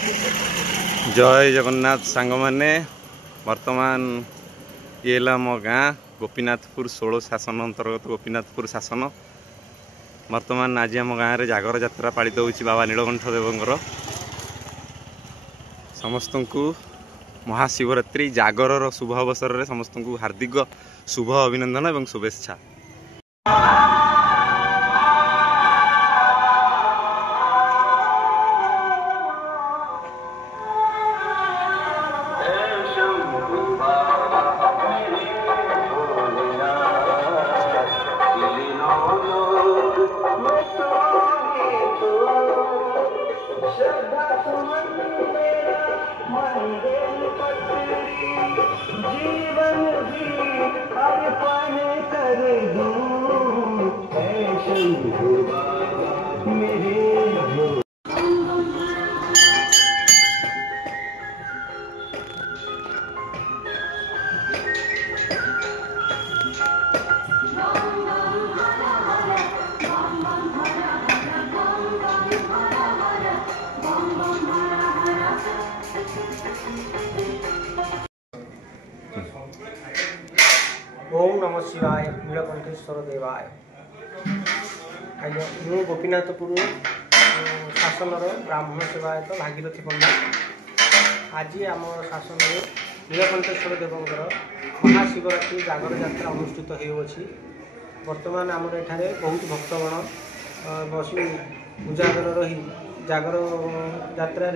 जय जगन्नाथ सांग मैंने वर्तमान ये मो गाँ गोपीनाथपुर 16 शासन अंतर्गत गोपीनाथपुर शासन। वर्तमान आज आम गाँव में जागर यात्रा पालित होची बाबा नीलकंठ देवंकर। समस्त को महाशिवरात्रि जागर शुभ अवसर में समस्त को हार्दिक शुभ अभिनंदन एवं शुभेच्छा। ओम नमः शिवाय नीलकंठेश्वर देवाय। आज मु गोपीनाथपुर शासन ब्राह्मण सेवायत भागीरथी पंडा। आज आम शासन नीलकंठेश्वर देवंकर महाशिवरात्रि जागर यात्रा अनुष्ठित होउछि। वर्तमान आमर एठारे बहुत भक्तगण बसी उजागर रही जागर यात्रा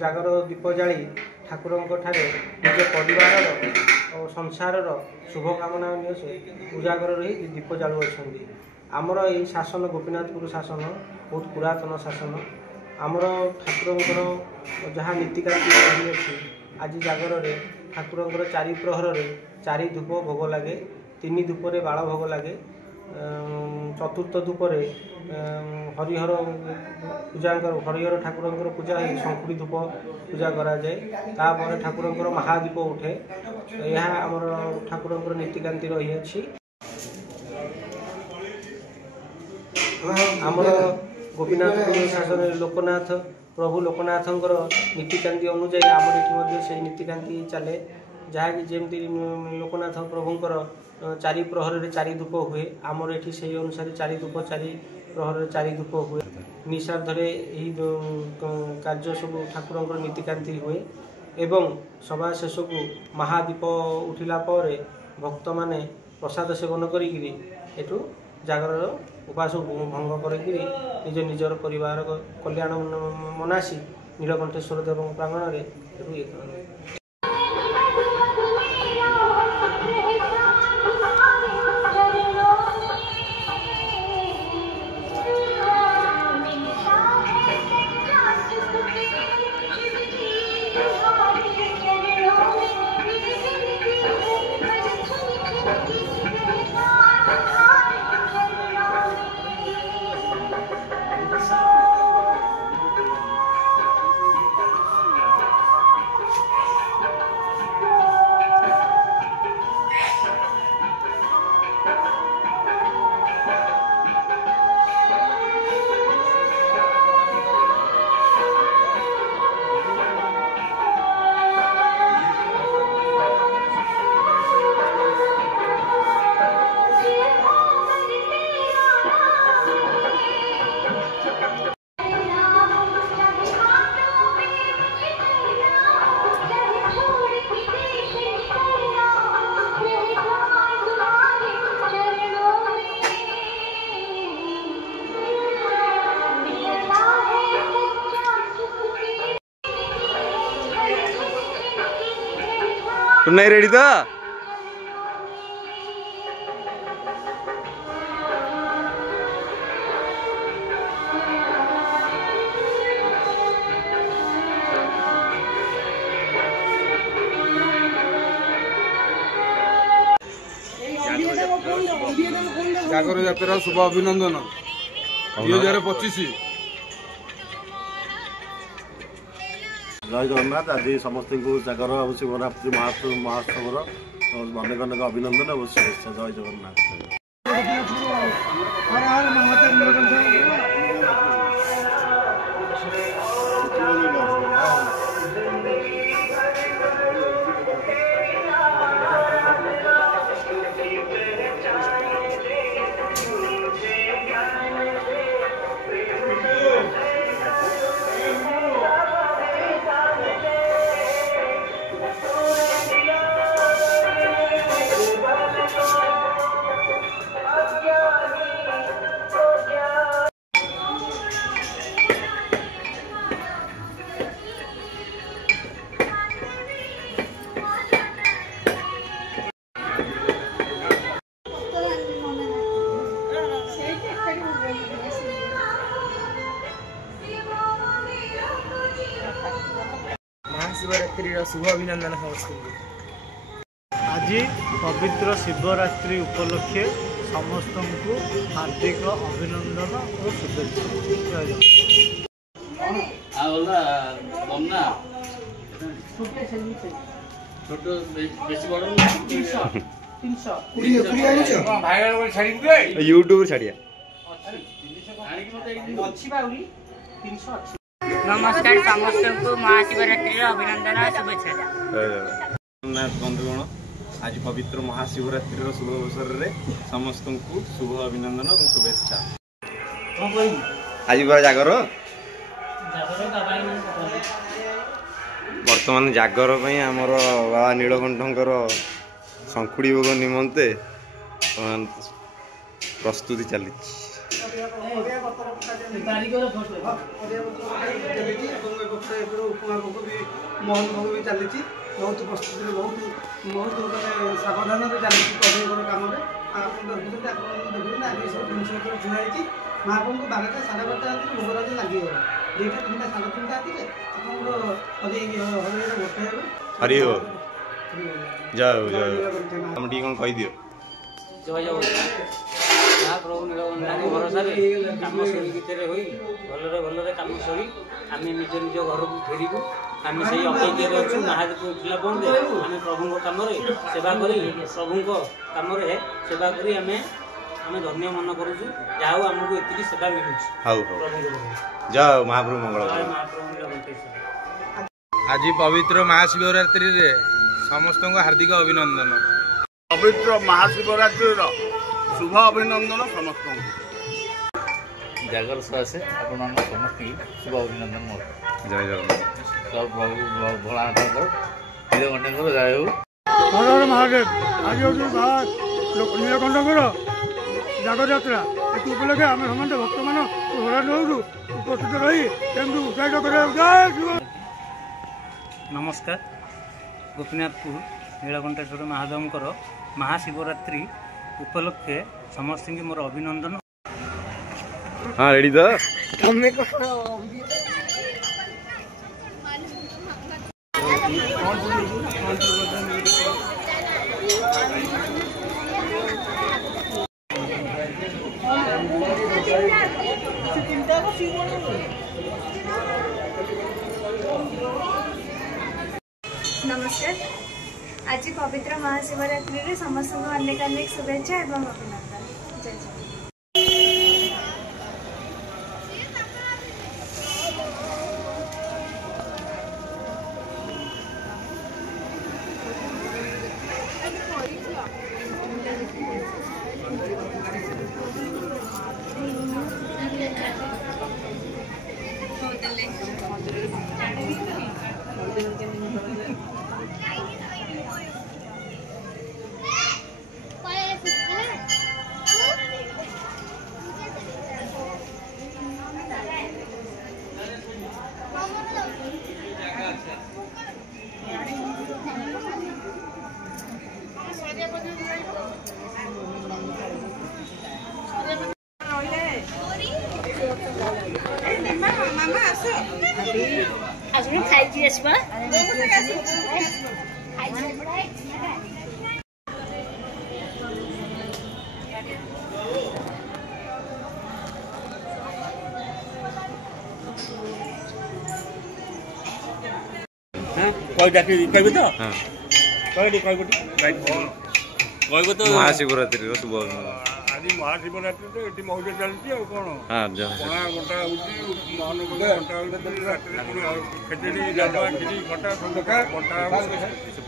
जागर दीप जाली ठाकुर निज परिवार और संसार शुभकामना उजागर रही दीप जालु अच्छा। आमर ये शासन गोपीनाथपुर शासन बहुत पुरातन शासन। आमर ठाकुर जहाँ नीतिकांति रही अच्छी आज जागर ठाकुर चारि प्रहर में 4 धूप भोग लगे, 3 धूपे बाल भोग लगे, चतुर्थ धूपे हरिहर पूजा हरिहर ठाकुर पूजा शंकुड़ी धूप पूजा कराए। तापर ठाकुर महादीप उठे। यह आमर ठाकुर नीतिकांति रही अछि। आमर गोपीनाथपुर शासन लोकनाथ प्रभु लोकनाथंकर नीतिकांति अनुजाई आमर ये से नीतिकांति चले। जहाँकि जमी लोकनाथ प्रभुंर 4 प्रहर में 4 धूप हुए, आमर ये से अनुसार 4 धूप 4 प्रहर में 4 धूप हुए। निशार्धरे यही कार्य सब ठाकुर नीतिकांति हुए एवं सभा शेष को महादीप उठिला पर भक्त माने प्रसाद सेवन करी जागर उपास भंग कर निज निजर परिवार कल्याण मनासी नीलकंठेश्वर देव प्रांगण में नहीं रेडी तो जागर यात्रा शुभ अभिनंदन 2025। जय जगन्नाथ। आज समस्त को जागर और शिवरात्रि महोत्सव अनेक अनेक अभिनंदन और शुभेच्छा। जय जगन्नाथ। महाशिवरात्रि शुभ अभिनंदन समस्त। आज पवित्र शिवरात्रि उपलक्षे समस्त को हार्दिक अभिनंदन और शुभेच्छा। यूट्यूब छाड़िया नमस्कार समस्त को महाशिवरात्रि अभिनंदन शुभेच्छा। बंधुगण आज पवित्र महाशिवरात्रि शुभ अवसर में समस्त को शुभ अभिनंदन और शुभेच्छा। आज पूरा जागर बर्तमान जागर आमर बाबा नीलकंठकर शंखुड़ी भोग निमंते प्रस्तुति चली मोहन भोग भी चली बहुत प्रस्तुति बहुत बहुत सावधान चली प्रभुଙ୍କର କାମରେ ଆପଣ ଦେଖୁଛନ୍ତି ଆଜି ସବୁ ଜିନିଷ ଛୁଆ ହେଇଛି महाप्रभु 12टा 12:30 ରାତିରେ ଭୋଗରାଜ ଲାଗିଗଲା 2ଟା 3ଟା 3:30 ରାତିରେ ଆପଣଙ୍କର ହରିହର ଗୋଟେ ହେବେ हरि हो जाओ जाओ हम टी कौन कह दियो जय जगन्नाथ महाप्रभु नीलकंठ भरोसा कम सरी भितर हो भलरे कम सरी आम निज निज घर को फेरबू आम से अपेक्षा अच्छु महादेव उठला बंद आम प्रभु कम सेवा कर प्रभु कम सेवा करी आम धन्य मन करुचु जाओ आमको एति सेवा मिलू जाओ महाप्रभु मंगल महाप्रभु नीलकंठ। आज पवित्र महाशिवरात्रि रे समस्त को हार्दिक अभिनंदन। पवित्र महाशिवरात्रि शुभ अभिनंदन समस्त जागर सकाशे आपण समस्त शुभ अभिनंदन मोर जय जगन्नाथ सब भोलानाथ नीलकंठ जय हो हर हर महादेव। आज नीलकंठकर जागर यात्रा ये उपलक्षे आम समस्त भक्त मान उपस्थित रही उत्साहित कर। नमस्कार गोपीनाथपुर नीलकंठेश्वर महादेवंकर महाशिवरात्रि उपलक्षे समस्त मोर अभिनंदन। हाँ रेडी तो नमस्कार आज पवित्र महाशिवरात्रि रे समस्त को अनेक अनेक शुभेच्छा एवं अभिनंदन। जय जय। महाशिवरात्रि शुभ आज महाशिवरात्रि तो ये मौज चलती है कौन पणा घंटा खेचड़ी जावा खिरी खटा सब घंटा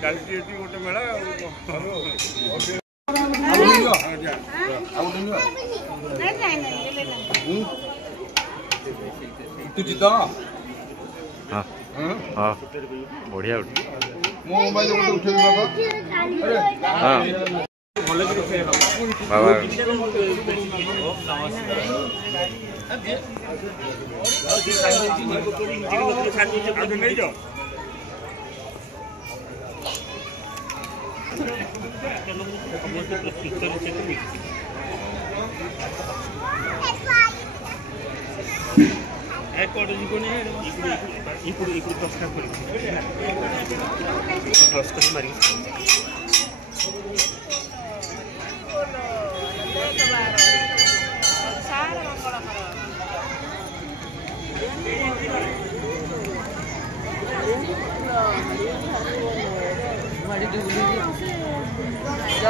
चलती गोटे मेला हाँ बढ़िया मोबाइल उठे बाबा हाँ बाबा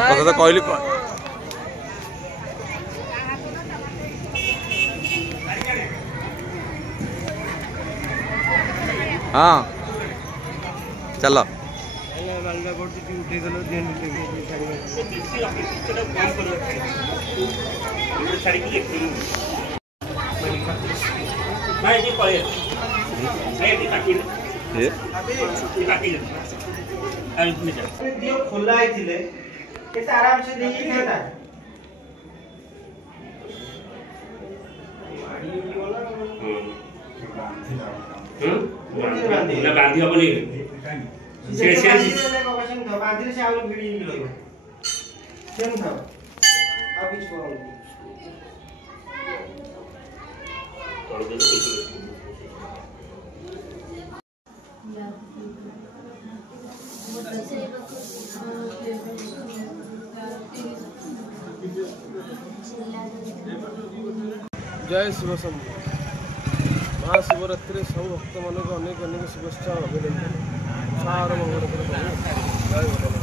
କଥା ତ କହିଲି ହଁ ଚାଲ ଖୋଲା ହେଇଥିଲେ କେତେ ଆରାମ ସେ ଦେଇଥାନ୍ତା। ବାନ୍ଧି ହବନି ବାନ୍ଧିଲେ ସେ ଆହୁରି ଭିଡ଼ି ହେଇକି ରହିବ ସେମିତି ଥାଉ ଆଉ କିଛି କରନ୍ତୁ। जय शिव शंभु। महाशिवरात्रि सब भक्त मान अनेक अनेक शुभेच्छा अभिनंदन। सार मंगल जय भोलेनाथ।